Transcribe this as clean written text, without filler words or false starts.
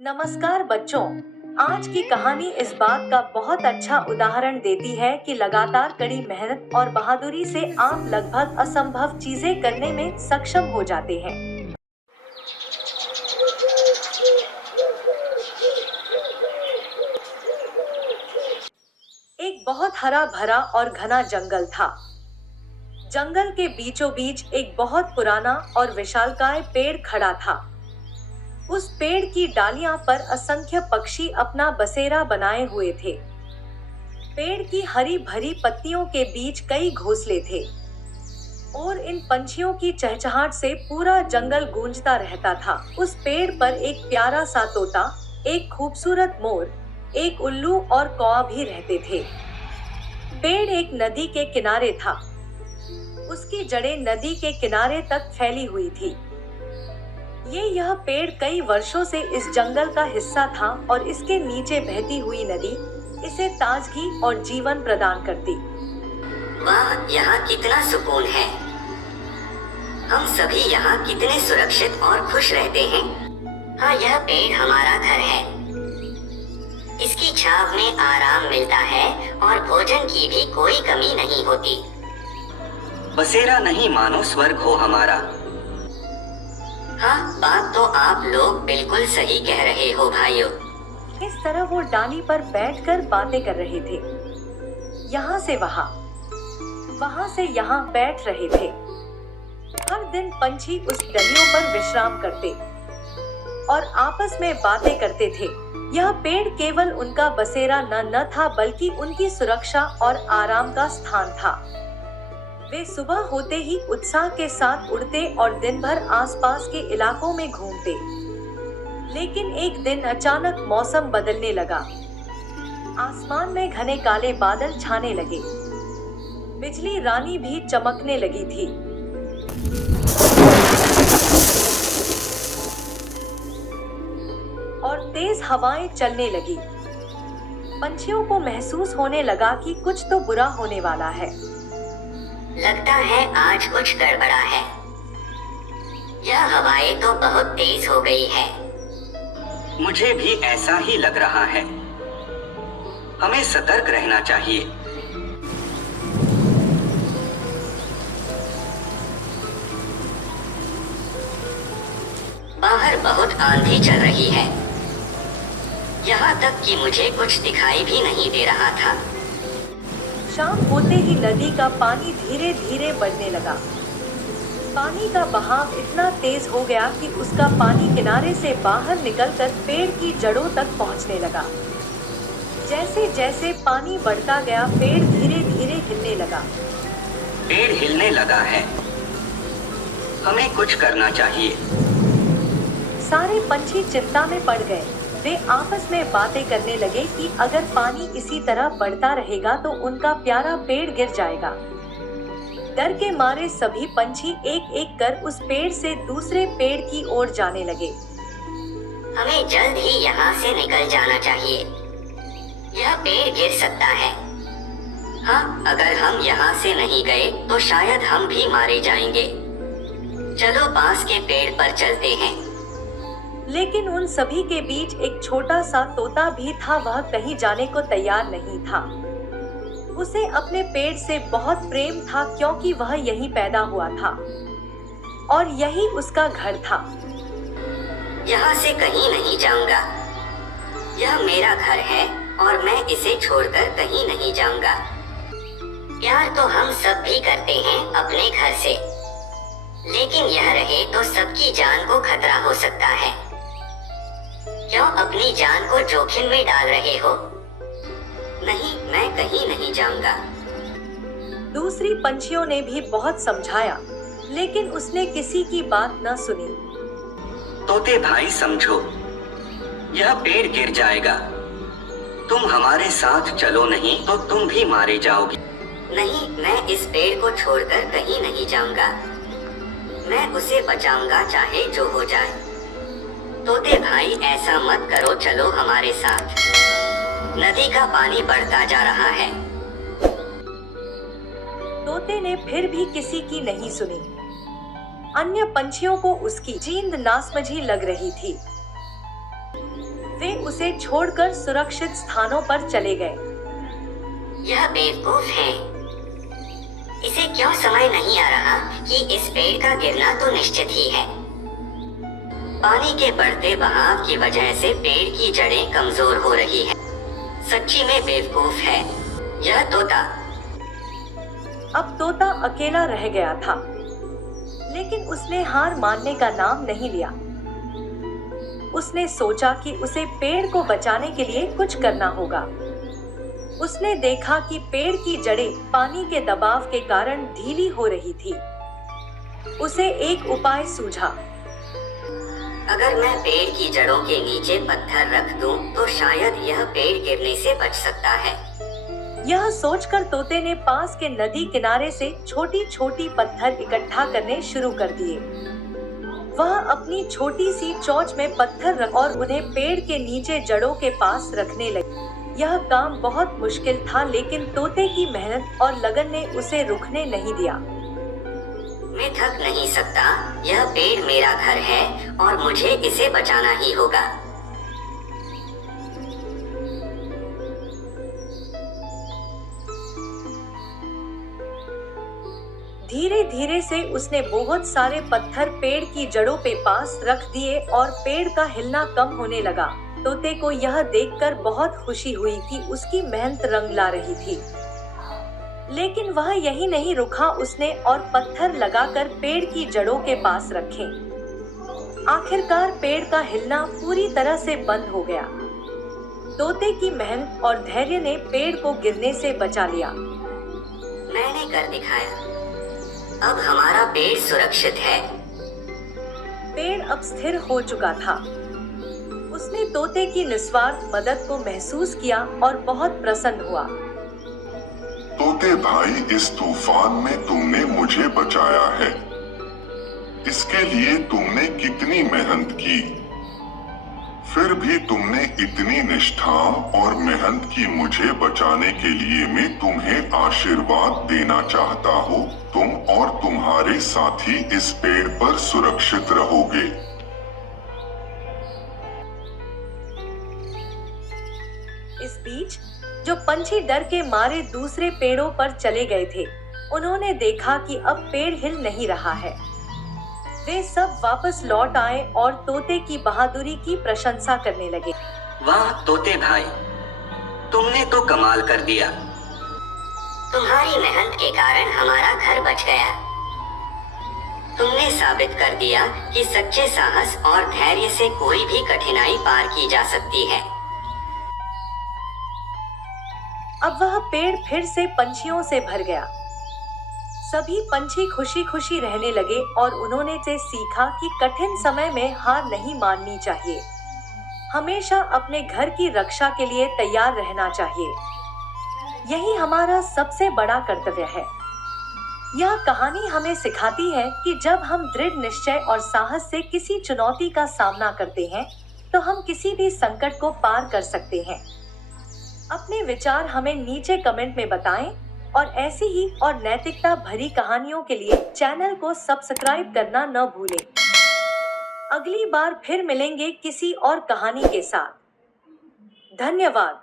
नमस्कार बच्चों। आज की कहानी इस बात का बहुत अच्छा उदाहरण देती है कि लगातार कड़ी मेहनत और बहादुरी से आप लगभग असंभव चीजें करने में सक्षम हो जाते हैं। एक बहुत हरा भरा और घना जंगल था। जंगल के बीचों बीच एक बहुत पुराना और विशालकाय पेड़ खड़ा था। उस पेड़ की डालियां पर असंख्य पक्षी अपना बसेरा बनाए हुए थे। पेड़ की हरी भरी पत्तियों के बीच कई घोंसले थे और इन पंछियों की चहचहाट से पूरा जंगल गूंजता रहता था। उस पेड़ पर एक प्यारा सा तोता, एक खूबसूरत मोर, एक उल्लू और कौवा भी रहते थे। पेड़ एक नदी के किनारे था। उसकी जड़ें नदी के किनारे तक फैली हुई थी। यह पेड़ कई वर्षों से इस जंगल का हिस्सा था और इसके नीचे बहती हुई नदी इसे ताजगी और जीवन प्रदान करती। वाह, यहाँ कितना सुकून है। हम सभी यहाँ कितने सुरक्षित और खुश रहते हैं। हाँ, यह पेड़ हमारा घर है। इसकी छांव में आराम मिलता है और भोजन की भी कोई कमी नहीं होती। बसेरा नहीं मानो स्वर्ग हो हमारा। हाँ, बात तो आप लोग बिल्कुल सही कह रहे हो भाइयों। इस तरह वो डाली पर बैठकर बातें कर रहे थे। यहाँ से वहाँ, वहाँ से यहाँ बैठ रहे थे। हर दिन पंछी उस डलियों पर विश्राम करते और आपस में बातें करते थे। यह पेड़ केवल उनका बसेरा न था बल्कि उनकी सुरक्षा और आराम का स्थान था। वे सुबह होते ही उत्साह के साथ उड़ते और दिन भर आसपास के इलाकों में घूमते। लेकिन एक दिन अचानक मौसम बदलने लगा। आसमान में घने काले बादल छाने लगे। बिजली रानी भी चमकने लगी थी। और तेज हवाएं चलने लगी। पंछियों को महसूस होने लगा कि कुछ तो बुरा होने वाला है। लगता है आज कुछ गड़बड़ा है। यह हवाएं तो बहुत तेज हो गई है। मुझे भी ऐसा ही लग रहा है। हमें सतर्क रहना चाहिए। बाहर बहुत आंधी चल रही है। यहाँ तक कि मुझे कुछ दिखाई भी नहीं दे रहा था। शाम होते ही नदी का पानी धीरे धीरे बढ़ने लगा। पानी का बहाव इतना तेज हो गया कि उसका पानी किनारे से बाहर निकलकर पेड़ की जड़ों तक पहुंचने लगा। जैसे जैसे पानी बढ़ता गया, पेड़ धीरे धीरे हिलने लगा। पेड़ हिलने लगा है। हमें कुछ करना चाहिए। सारे पंछी चिंता में पड़ गए। वे आपस में बातें करने लगे कि अगर पानी इसी तरह बढ़ता रहेगा तो उनका प्यारा पेड़ गिर जाएगा। डर के मारे सभी पंछी एक एक कर उस पेड़ से दूसरे पेड़ की ओर जाने लगे। हमें जल्द ही यहाँ से निकल जाना चाहिए। यह पेड़ गिर सकता है। हाँ, अगर हम यहाँ से नहीं गए तो शायद हम भी मारे जाएंगे। चलो पास के पेड़ पर चलते हैं। लेकिन उन सभी के बीच एक छोटा सा तोता भी था। वह कहीं जाने को तैयार नहीं था। उसे अपने पेड़ से बहुत प्रेम था क्योंकि वह यहीं पैदा हुआ था और यही उसका घर था। यहाँ से कहीं नहीं जाऊंगा। यह मेरा घर है और मैं इसे छोड़कर कहीं नहीं जाऊंगा। प्यार तो हम सब भी करते हैं अपने घर से, लेकिन यह रहे तो सबकी जान को खतरा हो सकता है। क्यों अपनी जान को जोखिम में डाल रहे हो? नहीं, मैं कहीं नहीं जाऊंगा। दूसरी पंछियों ने भी बहुत समझाया, लेकिन उसने किसी की बात न सुनी। तोते भाई समझो, यह पेड़ गिर जाएगा। तुम हमारे साथ चलो, नहीं तो तुम भी मारे जाओगे। नहीं, मैं इस पेड़ को छोड़कर कहीं नहीं जाऊंगा। मैं उसे बचाऊंगा चाहे जो हो जाए। तोते भाई ऐसा मत करो, चलो हमारे साथ। नदी का पानी बढ़ता जा रहा है। तोते ने फिर भी किसी की नहीं सुनी। अन्य पंछियों को उसकी जींद नासमझी लग रही थी। वे उसे छोड़कर सुरक्षित स्थानों पर चले गए। यह बेवकूफ है। इसे क्यों समझ नहीं आ रहा कि इस पेड़ का गिरना तो निश्चित ही है। पानी के बढ़ते बहाव की वजह से पेड़ की जड़ें कमजोर हो रही हैं। सच्ची में बेवकूफ है यह तोता। अब तोता अकेला रह गया था, लेकिन उसने हार मानने का नाम नहीं लिया। उसने सोचा कि उसे पेड़ को बचाने के लिए कुछ करना होगा। उसने देखा कि पेड़ की जड़ें पानी के दबाव के कारण ढीली हो रही थी। उसे एक उपाय सूझा। अगर मैं पेड़ की जड़ों के नीचे पत्थर रख दूं, तो शायद यह पेड़ गिरने से बच सकता है। यह सोचकर तोते ने पास के नदी किनारे से छोटी छोटी पत्थर इकट्ठा करने शुरू कर दिए। वह अपनी छोटी सी चोंच में पत्थर रख और उन्हें पेड़ के नीचे जड़ों के पास रखने लगी। यह काम बहुत मुश्किल था, लेकिन तोते की मेहनत और लगन ने उसे रुकने नहीं दिया। मैं थक नहीं सकता। यह पेड़ मेरा घर है और मुझे इसे बचाना ही होगा। धीरे धीरे से उसने बहुत सारे पत्थर पेड़ की जड़ों पे पास रख दिए और पेड़ का हिलना कम होने लगा। तोते को यह देखकर बहुत खुशी हुई कि उसकी मेहनत रंग ला रही थी। लेकिन वह यही नहीं रुका, उसने और पत्थर लगाकर पेड़ की जड़ों के पास रखे। आखिरकार पेड़ का हिलना पूरी तरह से बंद हो गया। तोते की मेहनत और धैर्य ने पेड़ को गिरने से बचा लिया। मैंने कर दिखाया। अब हमारा पेड़ सुरक्षित है। पेड़ अब स्थिर हो चुका था। उसने तोते की निस्वार्थ मदद को महसूस किया और बहुत प्रसन्न हुआ। तोते भाई, इस तूफान में तुमने मुझे बचाया है। इसके लिए तुमने कितनी मेहनत की। फिर भी तुमने इतनी निष्ठा और मेहनत की मुझे बचाने के लिए मैं तुम्हें आशीर्वाद देना चाहता हूँ। तुम और तुम्हारे साथी इस पेड़ पर सुरक्षित रहोगे। इस बीच जो पंछी डर के मारे दूसरे पेड़ों पर चले गए थे, उन्होंने देखा कि अब पेड़ हिल नहीं रहा है। वे सब वापस लौट आए और तोते की बहादुरी की प्रशंसा करने लगे। वाह तोते भाई, तुमने तो कमाल कर दिया। तुम्हारी मेहनत के कारण हमारा घर बच गया। तुमने साबित कर दिया कि सच्चे साहस और धैर्य से कोई भी कठिनाई पार की जा सकती है। अब वह पेड़ फिर से पंछियों से भर गया। सभी पंछी खुशी खुशी रहने लगे और उन्होंने से सीखा कि कठिन समय में हार नहीं माननी चाहिए। हमेशा अपने घर की रक्षा के लिए तैयार रहना चाहिए। यही हमारा सबसे बड़ा कर्तव्य है। यह कहानी हमें सिखाती है कि जब हम दृढ़ निश्चय और साहस से किसी चुनौती का सामना करते हैं, तो हम किसी भी संकट को पार कर सकते हैं। अपने विचार हमें नीचे कमेंट में बताएं और ऐसी ही और नैतिकता भरी कहानियों के लिए चैनल को सब्सक्राइब करना न भूलें। अगली बार फिर मिलेंगे किसी और कहानी के साथ। धन्यवाद।